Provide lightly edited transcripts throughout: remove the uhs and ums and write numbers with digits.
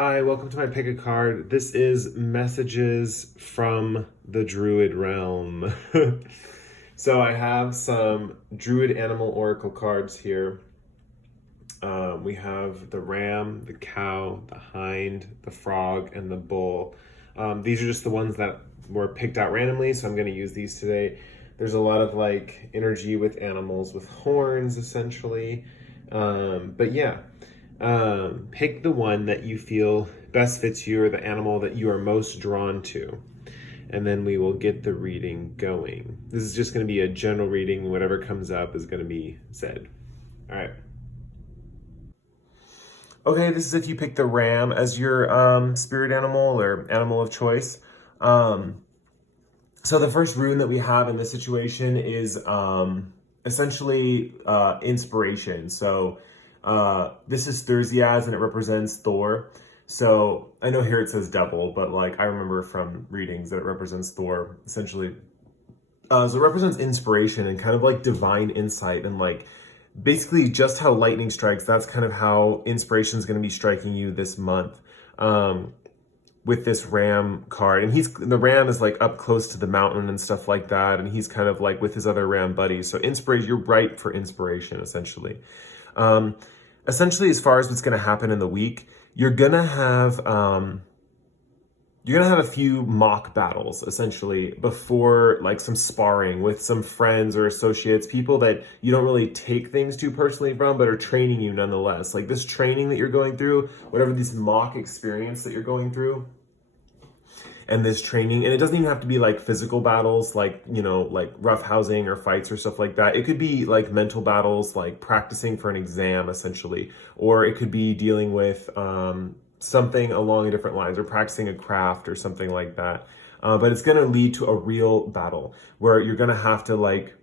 Hi, welcome to my pick a card. This is messages from the Druid realm. So I have some Druid Animal Oracle cards here. We have the ram, the cow, the hind, the frog, and the bull. These are just the ones that were picked out randomly, so I'm going to use these today. There's a lot of like energy with animals with horns, essentially. But yeah, pick the one that you feel best fits you or the animal that you are most drawn to. And then we will get the reading going. This is just going to be a general reading. Whatever comes up is going to be said. All right. Okay, this is if you pick the ram as your spirit animal or animal of choice. So the first rune that we have in this situation is essentially inspiration. So this is Thursiaz and it represents Thor. So I know here it says devil, but like I remember from readings that it represents Thor essentially. So it represents inspiration and kind of like divine insight and like basically just how lightning strikes. That's kind of how inspiration is going to be striking you this month. With this ram card, and the ram is like up close to the mountain and stuff like that, and he's kind of like with his other ram buddies. So inspiration, you're ripe for inspiration essentially. Essentially, as far as what's going to happen in the week, you're gonna have a few mock battles essentially before like some sparring with some friends or associates, people that you don't really take things too personally from, but are training you nonetheless. Like this training that you're going through, whatever this mock experience that you're going through, and this training, and it doesn't even have to be like physical battles, like, you know, like rough housing or fights or stuff like that. It could be like mental battles, like practicing for an exam essentially, or it could be dealing with something along different lines or practicing a craft or something like that. But it's going to lead to a real battle where you're going to have to like,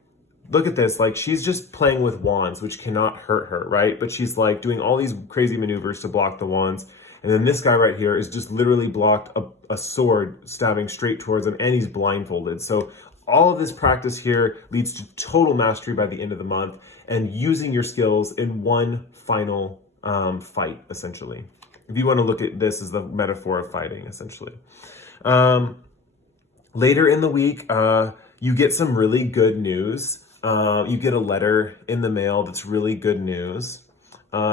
look at this, like she's just playing with wands, which cannot hurt her, right? But she's like doing all these crazy maneuvers to block the wands. And then this guy right here is just literally blocked a sword stabbing straight towards him, and he's blindfolded. So all of this practice here leads to total mastery by the end of the month and using your skills in one final fight, essentially. If you want to look at this as the metaphor of fighting, essentially. Later in the week, you get some really good news. You get a letter in the mail that's really good news.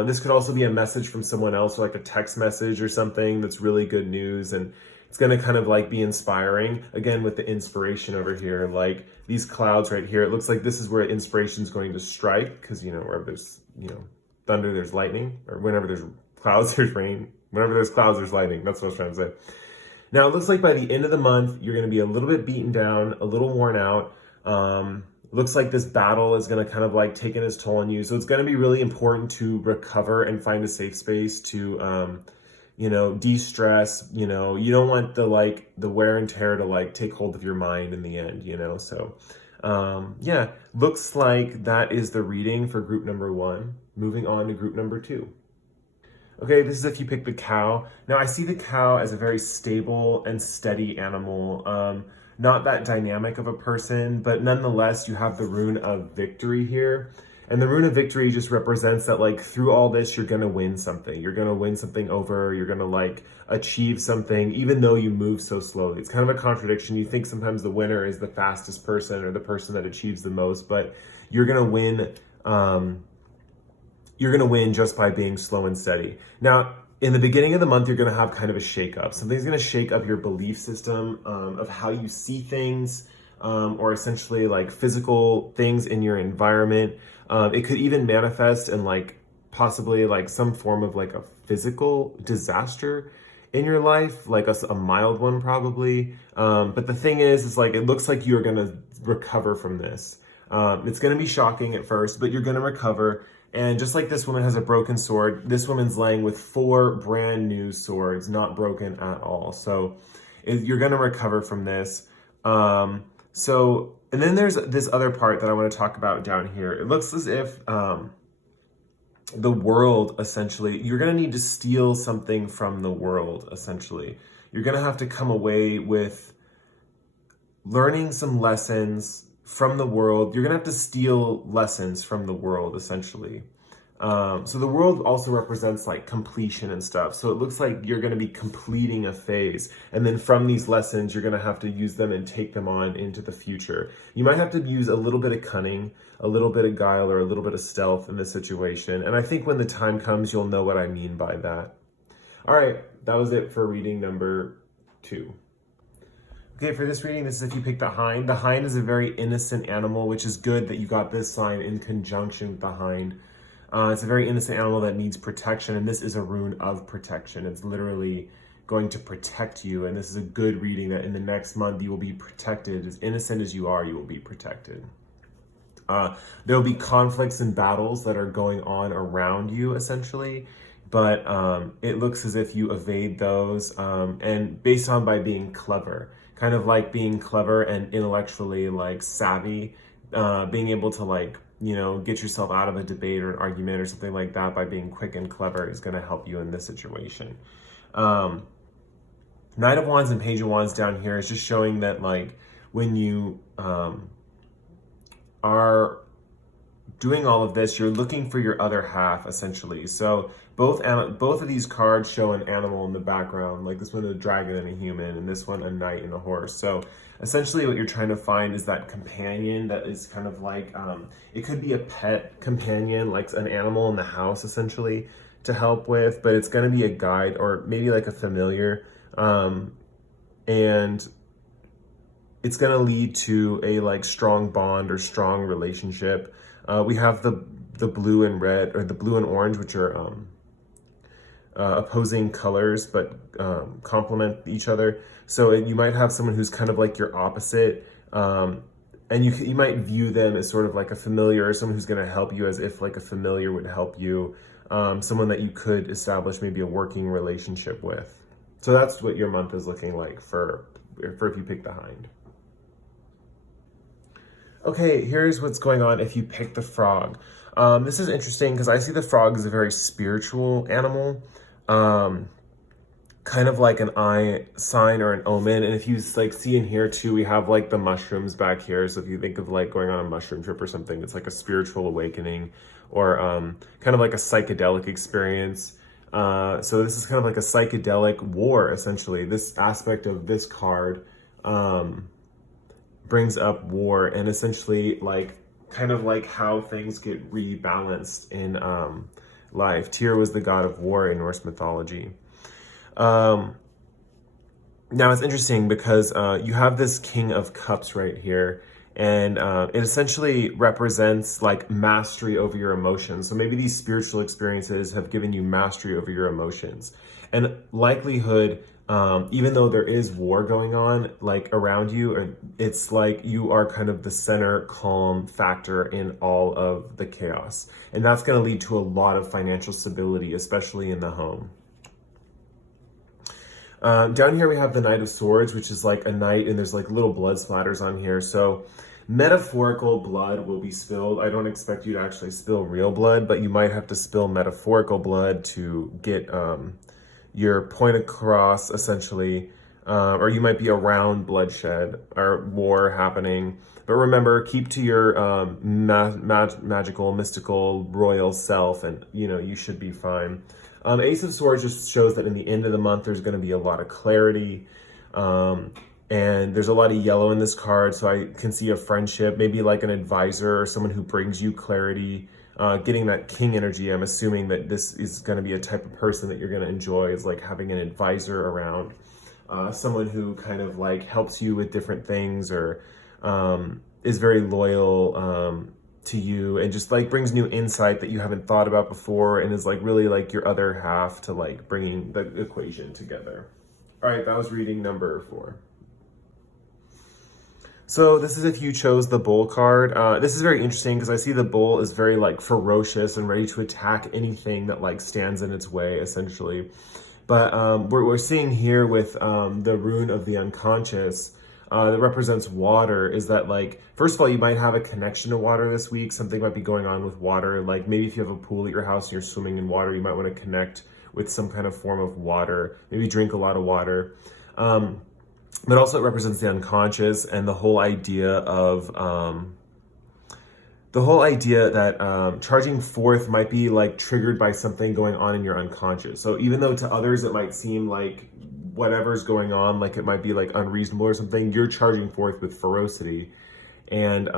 This could also be a message from someone else, or like a text message or something that's really good news, and it's going to kind of like be inspiring. Again, with the inspiration over here, like these clouds right here, it looks like this is where inspiration is going to strike, because, you know, wherever there's, you know, thunder, there's lightning, or whenever there's clouds, there's rain. Whenever there's clouds, there's lightning. That's what I was trying to say. Now, it looks like by the end of the month, you're going to be a little bit beaten down, a little worn out. Looks like this battle is going to kind of like take its toll on you. So it's going to be really important to recover and find a safe space to, you know, de-stress. You know, you don't want the wear and tear to like take hold of your mind in the end, you know. So yeah, looks like that is the reading for group number 1. Moving on to group number 2. Okay, this is if you pick the cow. Now I see the cow as a very stable and steady animal. Not that dynamic of a person, but nonetheless, you have the rune of victory here. And the rune of victory just represents that like through all this, you're gonna win something. You're gonna win something over, you're gonna like achieve something, even though you move so slowly. It's kind of a contradiction. You think sometimes the winner is the fastest person or the person that achieves the most, but you're gonna win, just by being slow and steady. Now, in the beginning of the month, you're going to have kind of a shake-up. Something's going to shake up your belief system of how you see things, or essentially like physical things in your environment. It could even manifest in like possibly like some form of like a physical disaster in your life, like a mild one probably. But the thing is like it looks like you're going to recover from this. It's going to be shocking at first, but you're going to recover. And just like this woman has a broken sword, this woman's laying with 4 brand new swords, not broken at all. So you're going to recover from this. And then there's this other part that I want to talk about down here. It looks as if the world, essentially, you're going to need to steal something from the world, essentially. You're going to have to come away with learning some lessons from the world. You're gonna have to steal lessons from the world, essentially. So the world also represents like completion and stuff. So it looks like you're going to be completing a phase. And then from these lessons, you're going to have to use them and take them on into the future. You might have to use a little bit of cunning, a little bit of guile, or a little bit of stealth in this situation. And I think when the time comes, you'll know what I mean by that. All right, that was it for reading number 2. Okay, for this reading, this is if you pick the hind. The hind is a very innocent animal, which is good that you got this sign in conjunction with the hind. It's a very innocent animal that needs protection, and this is a rune of protection. It's literally going to protect you, and this is a good reading that in the next month you will be protected. As innocent as you are, you will be protected. There will be conflicts and battles that are going on around you, essentially, but it looks as if you evade those, and based on by being clever. Kind of like being clever and intellectually like savvy, being able to like, you know, get yourself out of a debate or an argument or something like that by being quick and clever is going to help you in this situation. Knight of Wands and Page of Wands down here is just showing that like when you are doing all of this, you're looking for your other half essentially. So both of these cards show an animal in the background, like this one a dragon and a human, and this one a knight and a horse. So essentially what you're trying to find is that companion that is kind of like, it could be a pet companion, like an animal in the house essentially to help with, but it's going to be a guide or maybe like a familiar. And it's going to lead to a like strong bond or strong relationship. We have the blue and red, or the blue and orange, which are opposing colors, but complement each other. So you might have someone who's kind of like your opposite, and you might view them as sort of like a familiar, or someone who's going to help you as if like a familiar would help you, someone that you could establish maybe a working relationship with. So that's what your month is looking like for if you pick the hind. Okay, here's what's going on if you pick the frog. This is interesting because I see the frog as a very spiritual animal, kind of like an eye sign or an omen. And if you like see in here too, we have like the mushrooms back here. So if you think of like going on a mushroom trip or something, it's like a spiritual awakening or kind of like a psychedelic experience. So this is kind of like a psychedelic war, essentially. This aspect of this card brings up war and essentially like kind of like how things get rebalanced in life. Tyr was the god of war in Norse mythology. Now it's interesting because you have this King of Cups right here, and it essentially represents like mastery over your emotions. So maybe these spiritual experiences have given you mastery over your emotions, and likelihood, even though there is war going on like around you, it's like you are kind of the center calm factor in all of the chaos, and that's going to lead to a lot of financial stability, especially in the home. Down here we have the Knight of Swords, which is like a knight, and there's like little blood splatters on here. So metaphorical blood will be spilled. I don't expect you to actually spill real blood, but you might have to spill metaphorical blood to get your point across, essentially. Or you might be around bloodshed or war happening. But remember, keep to your magical, mystical, royal self, and you should be fine. Ace of Swords just shows that in the end of the month, there's going to be a lot of clarity. And there's a lot of yellow in this card, so I can see a friendship, maybe like an advisor or someone who brings you clarity. Getting that king energy, I'm assuming that this is going to be a type of person that you're going to enjoy, is like having an advisor around. Someone who kind of like helps you with different things, or is very loyal to you, and just like brings new insight that you haven't thought about before, and is like really like your other half to like bringing the equation together. All right, that was reading number 4. So this is if you chose the bull card. This is very interesting because I see the bull is very like ferocious and ready to attack anything that like stands in its way, essentially. But we're seeing here with the rune of the unconscious that represents water, is that like, first of all, you might have a connection to water this week. Something might be going on with water. Like maybe if you have a pool at your house and you're swimming in water, you might want to connect with some kind of form of water. Maybe drink a lot of water. But also it represents the unconscious and the whole idea of the whole idea that charging forth might be like triggered by something going on in your unconscious. So even though to others it might seem like whatever's going on, like it might be like unreasonable or something, you're charging forth with ferocity. And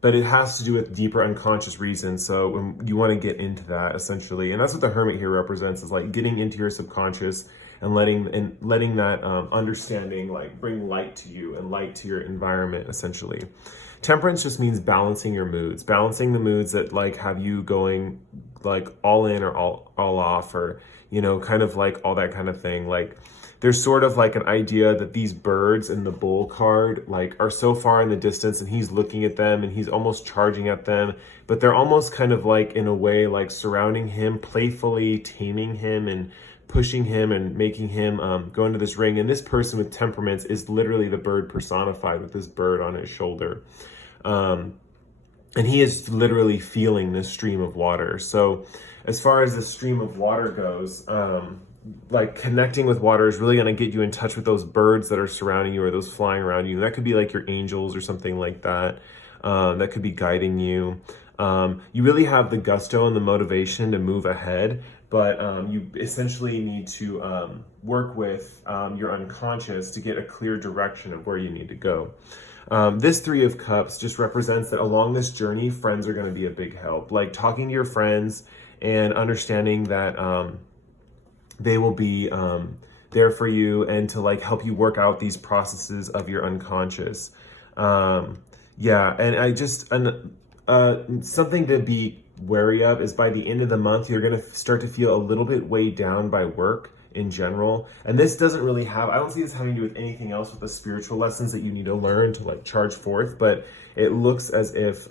but it has to do with deeper unconscious reasons. So you want to get into that essentially, and that's what the Hermit here represents, is like getting into your subconscious and letting that understanding like bring light to you and light to your environment essentially. Temperance just means balancing your moods, balancing the moods that like have you going like all in or all off, or kind of like all that kind of thing. Like there's sort of like an idea that these birds in the bull card like are so far in the distance, and he's looking at them and he's almost charging at them, but they're almost kind of like in a way like surrounding him, playfully taming him and pushing him and making him go into this ring. And this person with temperaments is literally the bird personified, with this bird on his shoulder. And he is literally feeling this stream of water. So as far as the stream of water goes, like connecting with water is really going to get you in touch with those birds that are surrounding you, or those flying around you. That could be like your angels or something like that. That could be guiding you. You really have the gusto and the motivation to move ahead, but you essentially need to work with your unconscious to get a clear direction of where you need to go. This Three of Cups just represents that along this journey, friends are going to be a big help. Like talking to your friends and understanding that they will be there for you and to like help you work out these processes of your unconscious. Yeah, and I just something to be wary of is by the end of the month, you're going to start to feel a little bit weighed down by work in general. And this doesn't really have, I don't see this having to do with anything else with the spiritual lessons that you need to learn to like charge forth, but it looks as if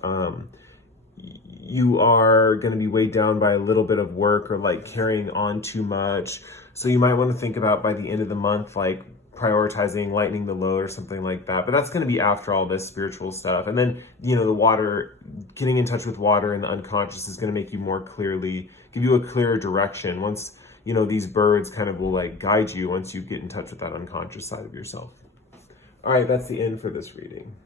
you are going to be weighed down by a little bit of work, or like carrying on too much. So you might want to think about by the end of the month, like prioritizing lightening the load or something like that. But that's going to be after all this spiritual stuff. And then, the water, getting in touch with water and the unconscious is going to make you more clearly, give you a clearer direction. Once, these birds kind of will like guide you once you get in touch with that unconscious side of yourself. All right, that's the end for this reading.